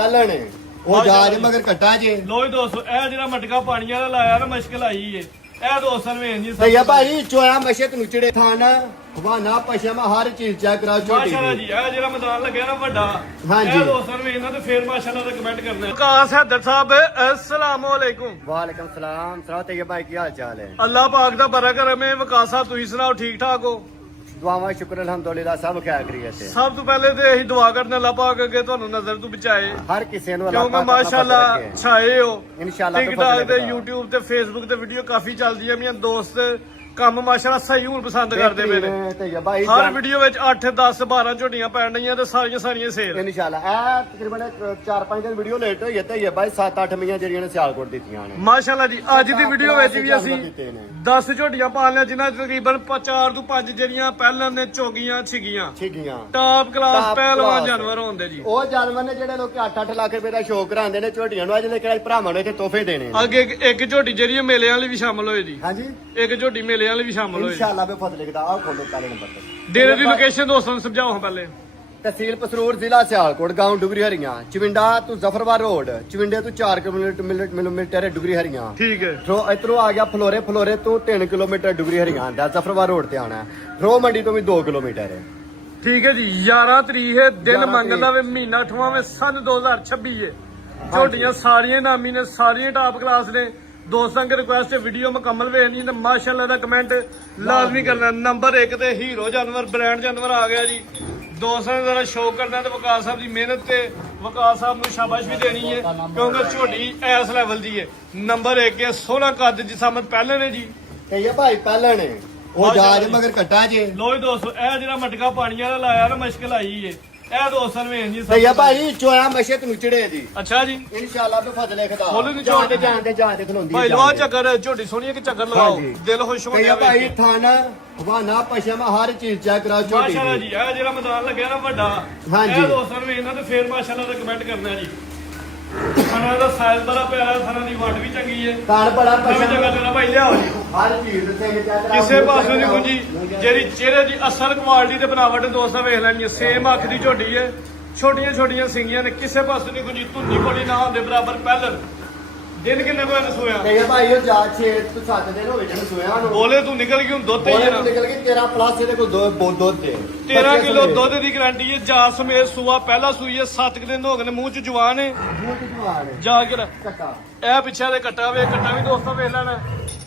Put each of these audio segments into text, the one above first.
ਚੱਲਣ ਉਹ ਜਾਜ ਮਗਰ ਕੱਟਾ ਜੇ ਲੋ ਜੀ ਦੋਸਤੋ, ਇਹ ਜਿਹੜਾ ਮਟਕਾ ਪਾਣੀ ਵਾਲਾ ਲਾਇਆ ਨਾ, ਮੁਸ਼ਕਿਲ ਆਈ ਏ। ਇਹ ਦੋਸਤਾਂ ਨੂੰ ਵੇਖ ਜੀ ਭਈਆ ਭਾਈ ਚੋਇਆ ਮਸ਼ਕ ਨੁਚੜੇ ਥਾਣਾ ਹਵਾਨਾ ਪਸ਼ਮਾ ਹਰ ਚੀਜ਼ ਚੈੱਕ ਕਰਾਓ ਛੋਟੀ ਮਾਸ਼ਾਅੱਲਾ ਜੀ। ਇਹ ਜਿਹੜਾ ਮੈਦਾਨ ਲੱਗਿਆ ਨਾ ਵੱਡਾ, ਹਾਂਜੀ। ਇਹ ਦੋਸਤਾਂ ਨੂੰ ਵੇਖਣਾ ਤੇ ਫੇਰ ਮਾਸ਼ਾਅੱਲਾ ਦਾ ਕਮੈਂਟ ਕਰਨਾ। ਵਿਕਾਸ ਹੈਦਰ ਸਾਹਿਬ, अस्सलाम वालेकुम। ਵਾਲੇਕਮ ਸਲਾਮ ਸਰਾਤ ਭਈਆ ਭਾਈ ਕੀ ਹਾਲ ਚਾਲ ਹੈ ਅੱਲਾਹ ਪਾਕ ਦਾ ਬਰਾ ਕਰਮ ਹੈ। ਵਿਕਾਸ ਸਾਹਿਬ ਤੁਸੀਂ ਸੁਣਾਓ, ਠੀਕ ਠਾਕ ਹੋ? ਦੁਆਵਾਂ ਸ਼ੁਕਰ ਅਲਹਮਦੁਲਿਲਾ ਸਭ ਖੈਰ ਕਰੀਏ ਤੇ ਸਭ ਤੋਂ ਪਹਿਲੇ ਤੇ ਅਸੀਂ ਦੁਆ ਕਰਨੇ ਅੱਲਾਹ ਪਾਕ ਅੱਗੇ ਤੁਹਾਨੂੰ ਨਜ਼ਰ ਤੋਂ ਬਚਾਏ, ਹਰ ਕਿਸੇ ਨੂੰ ਅੱਲਾਹ ਕਿਉਂਕਿ ਪਾਕ ਆਪਣਾ ਮਾਸ਼ਾਅੱਲਾ ਫਜ਼ਲ ਰੱਖੇ। ਛਾਏ ਹੋ। ਇਨਸ਼ਾਅੱਲਾ ਟਿਕਟਾਕ ਤੇ YouTube ਤੇ Facebook ਤੇ ਵੀਡੀਓ ਕਾਫੀ ਚੱਲਦੀਆਂ ਪਈਆਂ। ਦੋਸਤ ਕੰਮ ਮਾਸ਼ਾਅੱਲਾ ਸਹੀ ਹੁਣ ਪਸੰਦ ਕਰਦੇ ਪਏ ਨੇ। ਤੇ ਭਾਈ ਹਰ ਵੀਡੀਓ ਵਿੱਚ 8 10 12 ਝੋਟੀਆਂ ਪੈਣ ਡਈਆਂ ਤੇ ਸਾਰੀਆਂ ਸੇਲ। ਇਨਸ਼ਾਅੱਲਾ ਇਹ ਤਕਰੀਬਨ 4-5 ਦਿਨ ਵੀਡੀਓ ਲੇਟ ਹੋਈ ਹੈ ਤੇ ਇਹ ਭਾਈ 7-8 ਮੀਆਂ ਜਿਹੜੀਆਂ ਨੇ ਸਿਆਲਕੋਟ ਦਿੱਤੀਆਂ ਨੇ ਮਾਸ਼ਾਅੱਲਾ ਜੀ। ਅੱਜ ਦੀ ਵੀਡੀਓ ਵਿੱਚ ਵੀ ਅਸੀਂ ਦਿੱਤੇ ਨੇ 10 ਝੋਟੀਆਂ ਪਾਲ ਲਿਆ, ਜਿਨ੍ਹਾਂ 'ਚ ਤਕਰੀਬਨ 4 ਤੋਂ 5 ਜਿਹੜੀਆਂ ਪਹਿਲਾਂ ਨੇ ਚੋਗੀਆਂ ਛਿਗੀਆਂ ਛੀਗੀਆਂ ਟਾਪ ਕਲਾਸ Top ਪਹਿਲਵਾਨ class। ਜਾਨਵਰ ਹੁੰਦੇ ਜੀ। ਉਹ ਜਾਨਵਰ ਨੇ ਜਿਹੜੇ ਲੋਕ 8-8 ਲੱਖ ਰੁਪਏ ਦਾ ਸ਼ੌਕ ਕਰਾਉਂਦੇ ਨੇ ਝੋਟੀਆਂ ਨੂੰ, ਅੱਜ ਲੈ ਕੇ ਭਰਾਵਾਂ ਨੂੰ ਇੱਥੇ ਤੋਹਫੇ ਦੇਣੇ ਨੇ। ਅੱਗੇ ਇੱਕ ਝੋਟੀ ਜਿਹੜੀ ਮੇਲਿਆਂ ਵਾਲੀ ਵੀ ਸ਼ਾਮਲ ਹੋਏ ਜੀ। ਹਾਂਜੀ ਇੱਕ ਝੋਟੀ ਮੇਲਿਆਂ ਵਾਲੀ ਵੀ ਸ਼ਾਮਲ ਹੋਏ। ਇਨਸ਼ਾਅੱਲਾ ਬੇ ਫਜ਼ਲ ਲਿਖਦਾ ਆ ਖੋਲੋ ਪਹਿਲੇ ਨੰਬਰ ਤੇ ਡੇਰੇ ਦੀ ਲੋਕੇਸ਼ਨ ਦੋਸਤਾਂ ਨੂੰ ਸਮਝਾਓ ਹਾਂ ਪਹਿਲੇ। ਤਹਿਸੀਲ ਪਸਰੂਰ ਜ਼ਿਲ੍ਹਾ ਸਿਆਲਕੋਟ ਗਾਉਂ ਡੁਗਰੀ ਹਰੀਆਂ ਚਵਿੰਡਾ ਤੋਂ ਜ਼ਫਰਵਾਰ ਰੋਡ ਚਵਿੰਡੇ ਤੋਂ 4 ਕਿਲੋਮੀਟਰ ਹੈ ਡੁਗਰੀ ਹਰੀਆਂ। ਠੀਕ ਹੈ। ਥਰੋ ਇਧਰੋਂ ਆ ਗਿਆ ਫਲੋਰੇ ਤੋਂ 3 ਕਿਲੋਮੀਟਰ ਡੁਗਰੀ ਹਰੀਆਂ ਦਾ ਜ਼ਫਰਵਾਰ ਰੋਡ ਤੇ ਆਣਾ ਹੈ। ਥਰੋ ਮੰਡੀ ਤੋਂ ਵੀ 2 ਕਿਲੋਮੀਟਰ ਹੈ। ਠੀਕ ਹੈ ਜੀ। 11 ਤਰੀਕ ਹੈ, ਦਿਨ 11 ਮੰਗਦਾ ਵੇ, ਮਹੀਨਾ 8ਵਾਂ ਵੇ, ਸਨ 2026 ਹੈ। ਝੋਟੀਆਂ ਸਾਰੀਆਂ ਨਾਮੀ ਨੇ, ਸਾਰੀਆਂ ਟਾਪ ਕਲਾਸ ਨੇ। ਦੋਸਤਾਂ ਦੀ ਰਿਕੁਐਸਟ ਹੈ ਵੀਡੀਓ ਮੁਕੰਮਲ ਵੇਖਣੀ ਤੇ ਮਾਸ਼ਾਅੱਲਾ ਦਾ ਕਮੈਂਟ ਲਾਜ਼ਮੀ ਕਰਨਾ। ਨੰਬਰ 1 ਤੇ ਹੀਰੋ ਜਾਨਵਰ ਬ੍ਰਾਂਡ ਜਾਨਵਰ ਆ ਗਿਆ ਜੀ। ਦੋਸਤਾਂ ਨੇ ਜ਼ਰਾ ਸ਼ੌਕ ਕਰਨਾ ਤੇ ਵਕਾਸ ਸਾਹਿਬ ਦੀ ਮਿਹਨਤ ਤੇ ਵਕਾਸ ਸਾਹਿਬ ਨੂੰ ਸ਼ਾਬਾਸ਼ ਵੀ ਦੇਣੀ ਹੈ, ਕਿਉਂਕਿ ਝੋਟੀ ਇਸ ਲੈਵਲ ਦੀ ਹੈ। ਨੰਬਰ 1 ਹੈ, ਸੋਹਣਾ ਕੱਦ ਜਿਸਮਤ ਪਹਿਲੇ ਨੇ ਜੀ। ਤੇ ਇਹ ਭਾਈ ਪਹਿਲਾਂ ਨੇ ਉਹ ਜਾਜ ਮਗਰ ਕੱਟਾ ਜੇ। ਲੋ ਜੀ ਦੋਸਤੋ, ਇਹ ਜਿਹੜਾ ਮਟਕਾ ਪਾਣੀ ਵਾਲਾ ਲਾਇਆ ਨਾ, ਮੁਸ਼ਕਿਲ ਆਈ ਹੈ। ਇਹ ਦੋਸਤਾਂ ਨੂੰ ਵੇਖ ਜੀ ਭਈਆ ਭਾਈ ਚੋਇਆ ਮਸ਼ਕ ਨੁਚੜੇ ਦੀ ਅੱਛਾ ਜੀ। ਇਨਸ਼ਾਅੱਲਾ ਬੇ ਫਜ਼ਲ ਲਿਖਦਾ ਖੋਲ੍ਹ ਨੀ ਜਾਣ ਤੇ ਝੋਟੀ। ਜਾਣ ਤੇ ਖਲੋਂਦੀ ਭਾਈ ਲਵਾ ਚੱਕਰ, ਝੋਟੀ ਸੋਹਣੀ ਹੈ ਕਿ ਚੱਕਰ ਲਗਾਓ, ਹਾਂਜੀ। ਦਿਲ ਖੁਸ਼ ਹੋ ਭਈਆ ਗਿਆ ਭਾਈ ਵੇਖ ਕੇ। ਥਾਣਾ ਹਵਾਨਾ ਪਸ਼ਮਾ ਹਰ ਚੀਜ਼ ਚੈੱਕ ਕਰਾਓ ਛੋਟੀ ਮਾਸ਼ਾਅੱਲਾ ਜੀ। ਇਹ ਜਿਹੜਾ ਮੈਦਾਨ ਲੱਗਿਆ ਨਾ ਵੱਡਾ, ਹਾਂਜੀ। ਇਹ ਦੋਸਤਾਂ ਨੂੰ ਵੇਖਣਾ ਤੇ ਫੇਰ ਮਾਸ਼ਾਅੱਲਾ ਦਾ ਕਮੈਂਟ ਕਰਨਾ ਜੀ। ਖਾਣਾ ਦਾ ਸਾਈਜ਼ ਬੜਾ ਪਿਆਰਾ, ਖਾਣਾ ਦੀ ਵਾਟ ਵੀ ਚੰਗੀ ਹੈ। ਤਾਣ ਬੜਾ ਨਵੀਂ ਜਗ੍ਹਾ ਪਸ਼ਮਾ ਤੇ ਨਾ ਭਾਈ ਲਿਆਓ ਜੀ। ਹਰ ਚੀਜ਼ ਤੇ ਚੈੱਕ ਕਰਾਓ ਕਿਸੇ ਪਾਸੇ ਨਹੀਂ ਗੁੰਜੀ, ਜਿਹੜੀ ਚਿਹਰੇ ਦੀ ਅਸਲ ਕੁਆਲਿਟੀ ਤੇ ਬਣਾਵਟ ਦੋਸਤਾਂ ਵੇਖ ਲੈਣੀ। ਸੇਮ ਅੱਖ ਦੀ ਝੋਟੀ ਹੈ, ਛੋਟੀਆਂ ਸਿੰਗੀਆਂ ਨੇ, ਕਿਸੇ ਪਾਸੇ ਨਹੀਂ ਗੁੰਜੀ। ਧੁੰਨੀ ਕੋਲੀ ਨਾ ਹੁੰਦੇ ਬਰਾਬਰ। ਪਹਿਲਣ ਦਿਨ ਕਿੰਨੇ ਕੋਈ ਨੇ ਸੋਇਆ? ਤੇ ਭਾਈ ਉਹ ਜਾ 6 ਤੋਂ 7 ਦਿਨ ਹੋਏ ਜਿਹਨੂੰ ਸੋਇਆ ਉਹਨੂੰ ਬੋਲੇ ਤੂੰ ਨਿਕਲ ਗਈ ਹੁਣ ਦੁੱਧ ਤੇ ਹੀ ਉਹਨੇ ਨਾ। ਨਿਕਲ ਗਈ 13 ਪਲੱਸ ਇਹਦੇ ਕੋਲ ਦੁੱਧ ਤੇ 13 ਕਿਲੋ ਦੁੱਧ ਦੀ ਗਾਰੰਟੀ ਹੈ। ਜਾ ਸਮੇਤ ਸੂਆ ਪਹਿਲਾ ਸੂਈ ਹੈ, 7 ਦਿਨ ਹੋ ਗਏ ਨੇ, ਮੂੰਹ ਚ ਜਵਾਨ ਹੈ। ਜਾ ਕੇ ਰੱਖ। ਕੱਟਾ ਇਹ ਪਿੱਛੇ ਦੇ ਕੱਟਾ ਵੇ, ਕੱਟਾ ਵੀ ਦੋਸਤੋ ਵੇਖ ਲੈਣਾ।